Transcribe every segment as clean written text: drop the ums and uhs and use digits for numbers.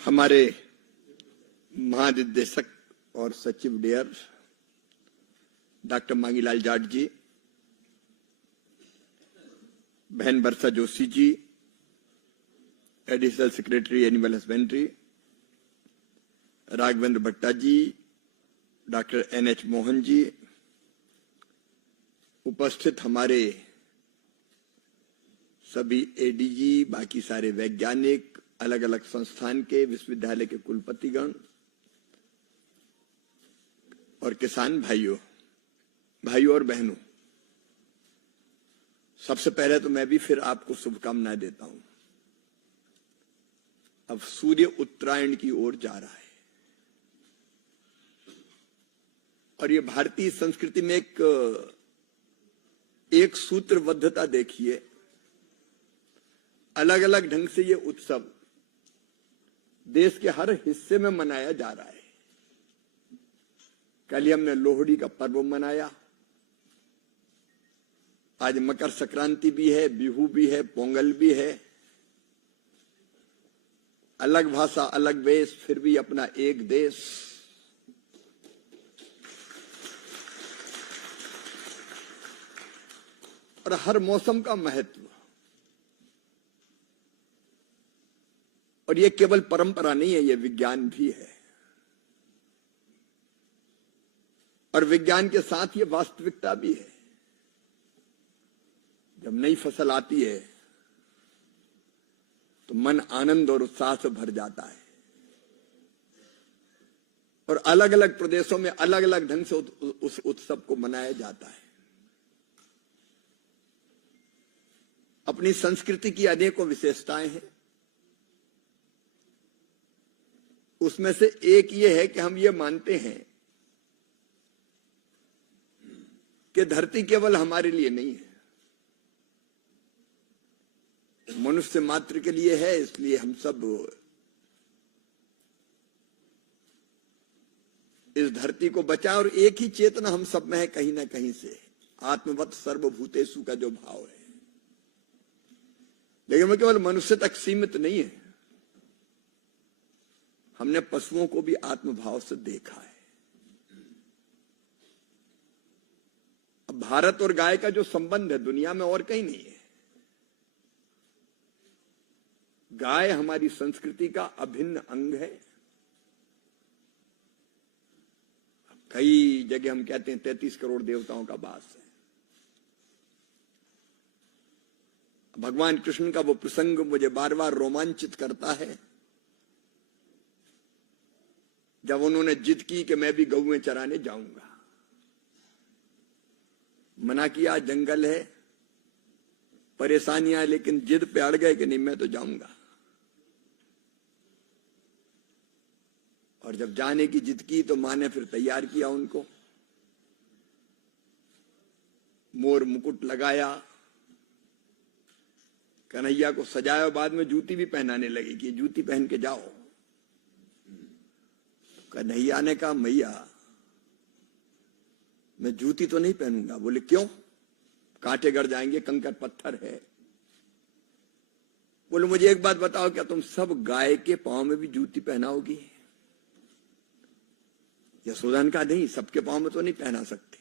हमारे महानिदेशक और सचिव डेयर डॉक्टर मांगीलाल जाट जी, बहन Varsha Joshi ji, additional secretary animal husbandry Raghavendra Bhatta ji, doctor NH Mohan ji, उपस्थित हमारे सभी ADG, बाकी सारे वैज्ञानिक, अलग अलग संस्थान के विश्वविद्यालय के कुलपतिगण और किसान भाइयों और बहनों, सबसे पहले तो मैं भी फिर आपको शुभकामनाएं देता हूं। अब सूर्य उत्तरायण की ओर जा रहा है और ये भारतीय संस्कृति में एक सूत्रबद्धता देखिए। अलग अलग ढंग से ये उत्सव देश के हर हिस्से में मनाया जा रहा है। कल ही हमने लोहड़ी का पर्व मनाया, आज मकर संक्रांति भी है, बिहू भी है, पोंगल भी है। अलग भाषा, अलग वेश, फिर भी अपना एक देश। और हर मौसम का महत्व। और ये केवल परंपरा नहीं है, ये विज्ञान भी है। और विज्ञान के साथ ये वास्तविकता भी है। जब नई फसल आती है तो मन आनंद और उत्साह से भर जाता है। और अलग अलग प्रदेशों में अलग अलग ढंग से उस उत्सव को मनाया जाता है। अपनी संस्कृति की अनेकों विशेषताएं हैं। उसमें से एक ये है कि हम ये मानते हैं कि धरती केवल हमारे लिए नहीं है, मनुष्य मात्र के लिए है। इसलिए हम सब इस धरती को बचाएं। और एक ही चेतना हम सब में है कहीं ना कहीं से, आत्मवत् सर्वभूतेषु का जो भाव है। लेकिन वो केवल मनुष्य तक सीमित नहीं है, हमने पशुओं को भी आत्मभाव से देखा है। अब भारत और गाय का जो संबंध है दुनिया में और कहीं नहीं है। गाय हमारी संस्कृति का अभिन्न अंग है। कई जगह हम कहते हैं 33 करोड़ देवताओं का वास है। भगवान कृष्ण का वो प्रसंग मुझे बार बार रोमांचित करता है, जब उन्होंने जिद की कि मैं भी गौएं चराने जाऊंगा। मना किया, जंगल है, परेशानियां, लेकिन जिद पे अड़ गए कि नहीं मैं तो जाऊंगा। और जब जाने की जिद की तो माँ ने फिर तैयार किया उनको, मोर मुकुट लगाया, कन्हैया को सजाया, बाद में जूती भी पहनाने लगी कि जूती पहन के जाओ। कन्हैया ने कहा मैया मैं जूती तो नहीं पहनूंगा। बोले क्यों? कांटे गड़ जाएंगे, कंकड़ पत्थर है। बोले मुझे एक बात बताओ, क्या तुम सब गाय के पांव में भी जूती पहनाओगी? यशोदा ने कहा नहीं, सबके पांव में तो नहीं पहना सकती।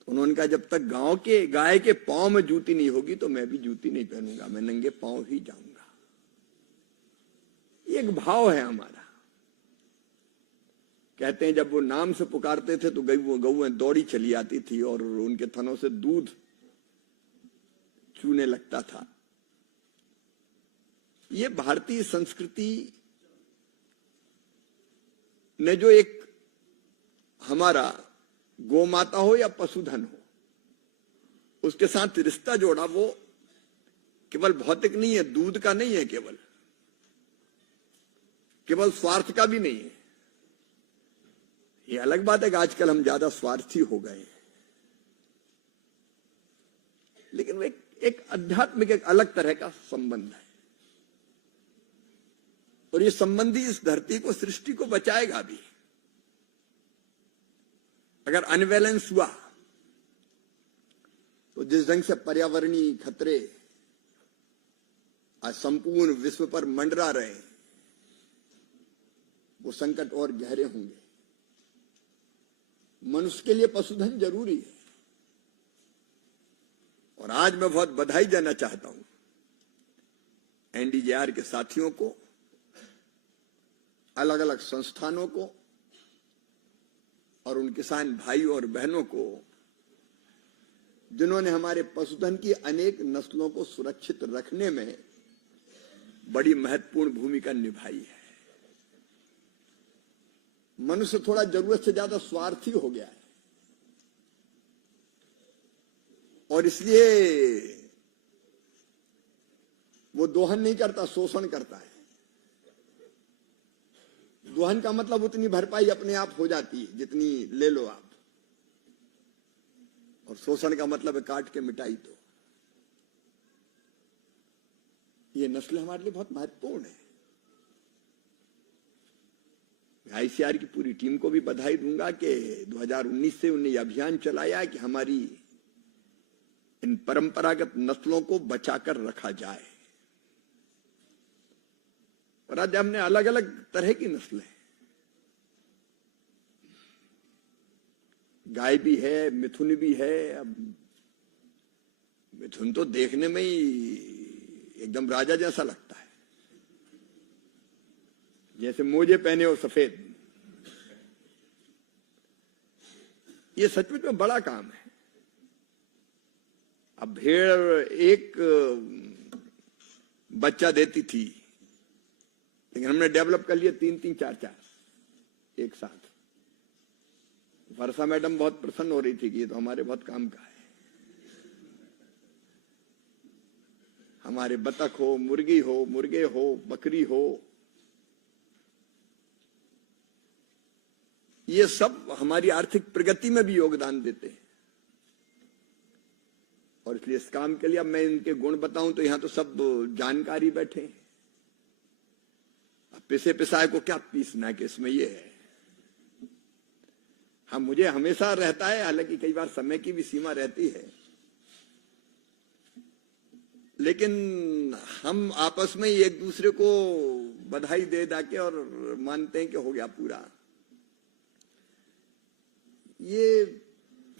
तो उन्होंने कहा जब तक गाय के पांव में जूती नहीं होगी तो मैं भी जूती नहीं पहनूंगा, मैं नंगे पांव ही जाऊंगा। एक भाव है हमारा। कहते हैं जब वो नाम से पुकारते थे तो गौएं दौड़ी चली आती थी और उनके थनों से दूध चूने लगता था। ये भारतीय संस्कृति ने जो एक हमारा गौ माता हो या पशुधन हो, उसके साथ रिश्ता जोड़ा, वो केवल भौतिक नहीं है, दूध का नहीं है, केवल स्वार्थ का भी नहीं है। ये अलग बात है कि आजकल हम ज्यादा स्वार्थी हो गए हैं, लेकिन वो एक आध्यात्मिक, एक अलग तरह का संबंध है। और ये संबंधी इस धरती को, सृष्टि को बचाएगा भी। अगर अनबैलेंस हुआ तो जिस ढंग से पर्यावरणीय खतरे आज संपूर्ण विश्व पर मंडरा रहे, वो संकट और गहरे होंगे। मनुष्य के लिए पशुधन जरूरी है। और आज मैं बहुत बधाई देना चाहता हूं एनडीजेआर के साथियों को, अलग अलग संस्थानों को और उन किसान भाइयों और बहनों को जिन्होंने हमारे पशुधन की अनेक नस्लों को सुरक्षित रखने में बड़ी महत्वपूर्ण भूमिका निभाई है। मनुष्य थोड़ा जरूरत से ज्यादा स्वार्थी हो गया है और इसलिए वो दोहन नहीं करता, शोषण करता है। दोहन का मतलब उतनी भरपाई अपने आप हो जाती है जितनी ले लो आप, और शोषण का मतलब है काट के मिटाई दो। ये नस्ल हमारे लिए बहुत महत्वपूर्ण है। आईसीआर की पूरी टीम को भी बधाई दूंगा कि 2019 से उन्हें अभियान चलाया है कि हमारी इन परंपरागत नस्लों को बचाकर रखा जाए। और आज हमने अलग अलग तरह की नस्लें, गाय भी है, मिथुन भी है। अब मिथुन तो देखने में ही एकदम राजा जैसा लगता है, जैसे मोजे पहने हो सफेद। ये सचमुच में बड़ा काम है। अब भेड़ एक बच्चा देती थी, लेकिन हमने डेवलप कर लिया 3-3, 4-4 एक साथ। वर्षा मैडम बहुत प्रसन्न हो रही थी कि ये तो हमारे बहुत काम का है। हमारे बतख हो, मुर्गी हो, मुर्गे हो, बकरी हो, ये सब हमारी आर्थिक प्रगति में भी योगदान देते हैं। और इसलिए इस काम के लिए अब मैं इनके गुण बताऊं तो यहां तो सब जानकारी बैठे हैं। अब पिसे पिसाए को क्या पीसना है कि इसमें ये है। हाँ, मुझे हमेशा रहता है, हालांकि कई बार समय की भी सीमा रहती है, लेकिन हम आपस में ही एक दूसरे को बधाई दे के और मानते हैं कि हो गया पूरा। ये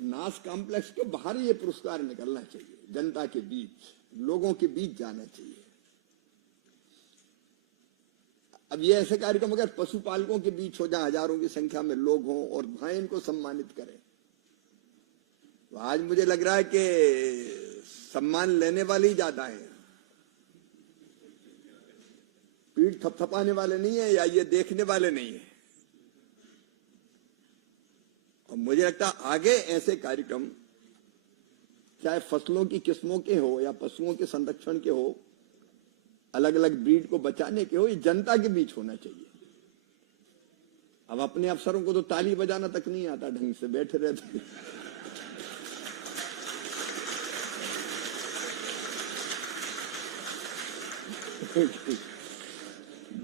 नास कॉम्प्लेक्स के बाहर ये पुरस्कार निकलना चाहिए, जनता के बीच, लोगों के बीच जाना चाहिए। अब ये ऐसे कार्यक्रम अगर पशुपालकों के बीच हो, जहां हजारों की संख्या में लोग हों और भाई इनको सम्मानित करें, तो आज मुझे लग रहा है कि सम्मान लेने वाले ही ज्यादा है, पीठ थपथपाने वाले नहीं है या ये देखने वाले नहीं है। और मुझे लगता है आगे ऐसे कार्यक्रम, चाहे फसलों की किस्मों के हो या पशुओं के संरक्षण के हो, अलग अलग ब्रीड को बचाने के हो, ये जनता के बीच होना चाहिए। अब अपने अफसरों को तो ताली बजाना तक नहीं आता, ढंग से बैठे रहते।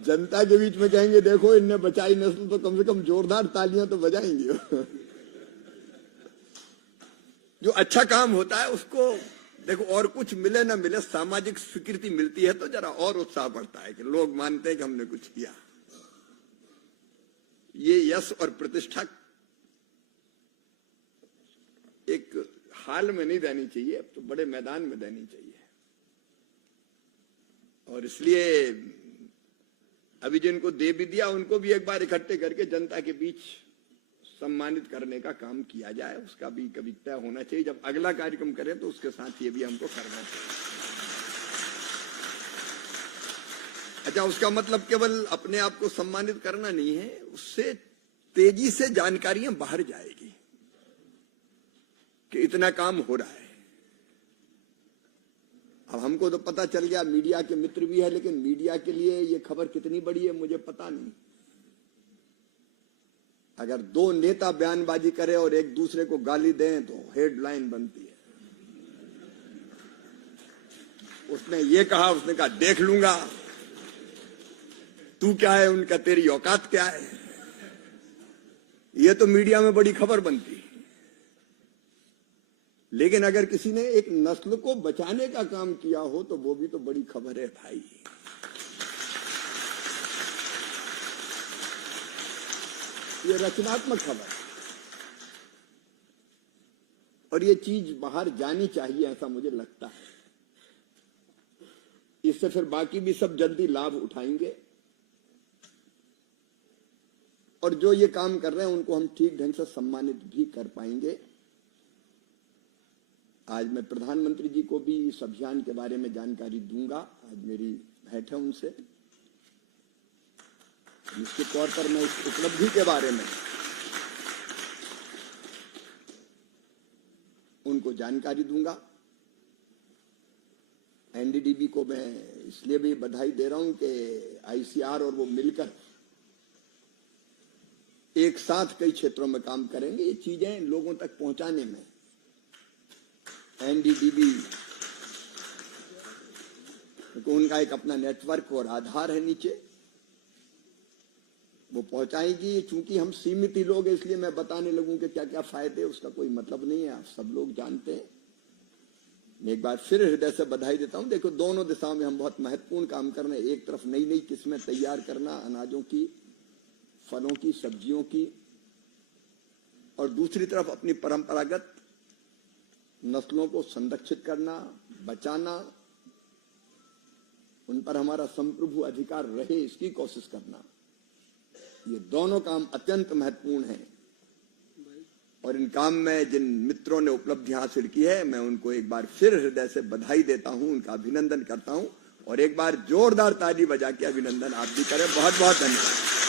जनता के बीच में कहेंगे देखो इनने बचाई नस्ल, तो कम से कम जोरदार तालियां तो बजाएंगे। जो अच्छा काम होता है उसको देखो, और कुछ मिले ना मिले, सामाजिक स्वीकृति मिलती है तो जरा और उत्साह बढ़ता है कि लोग मानते हैं कि हमने कुछ किया। ये यश और प्रतिष्ठा एक हाल में नहीं देनी चाहिए, अब तो बड़े मैदान में देनी चाहिए। और इसलिए अभी जिनको दे भी दिया उनको भी एक बार इकट्ठे करके जनता के बीच सम्मानित करने का काम किया जाए। उसका भी कभी तय होना चाहिए। जब अगला कार्यक्रम करें तो उसके साथ ये भी हमको करना चाहिए। अच्छा, उसका मतलब केवल अपने आप को सम्मानित करना नहीं है, उससे तेजी से जानकारियां बाहर जाएगी कि इतना काम हो रहा है। अब हमको तो पता चल गया, मीडिया के मित्र भी है, लेकिन मीडिया के लिए ये खबर कितनी बड़ी है मुझे पता नहीं। अगर दो नेता बयानबाजी करे और एक दूसरे को गाली दें तो हेडलाइन बनती है। उसने ये कहा, उसने कहा देख लूंगा, तू क्या है उनका, तेरी औकात क्या है। ये तो मीडिया में बड़ी खबर बनती है। लेकिन अगर किसी ने एक नस्ल को बचाने का काम किया हो तो वो भी तो बड़ी खबर है भाई। ये रचनात्मक खबर है और ये चीज बाहर जानी चाहिए, ऐसा मुझे लगता है। इससे फिर बाकी भी सब जल्दी लाभ उठाएंगे और जो ये काम कर रहे हैं उनको हम ठीक ढंग से सम्मानित भी कर पाएंगे। आज मैं प्रधानमंत्री जी को भी इस अभियान के बारे में जानकारी दूंगा। आज मेरी भेंट है उनसे। निश्चित तौर पर मैं इस उपलब्धि के बारे में उनको जानकारी दूंगा। एनडीडीबी को मैं इसलिए भी बधाई दे रहा हूं कि आईसीआर और वो मिलकर एक साथ कई क्षेत्रों में काम करेंगे। ये चीजें लोगों तक पहुंचाने में एनडीडीबी तो उनका एक अपना नेटवर्क और आधार है नीचे, वो पहुंचाएगी। चूंकि हम सीमित ही लोग हैं इसलिए मैं बताने लगूं कि क्या क्या फायदे, उसका कोई मतलब नहीं है, आप सब लोग जानते हैं। मैं एक बार फिर हृदय से बधाई देता हूं। देखो, दोनों दिशाओं में हम बहुत महत्वपूर्ण काम कर रहे हैं। एक तरफ नई नई किस्में तैयार करना अनाजों की, फलों की, सब्जियों की, और दूसरी तरफ अपनी परंपरागत नस्लों को संरक्षित करना, बचाना, उन पर हमारा संप्रभु अधिकार रहे, इसकी कोशिश करना। ये दोनों काम अत्यंत महत्वपूर्ण हैं और इन काम में जिन मित्रों ने उपलब्धि हासिल की है, मैं उनको एक बार फिर हृदय से बधाई देता हूं, उनका अभिनंदन करता हूं। और एक बार जोरदार ताली बजा के अभिनंदन आप भी करें। बहुत बहुत धन्यवाद।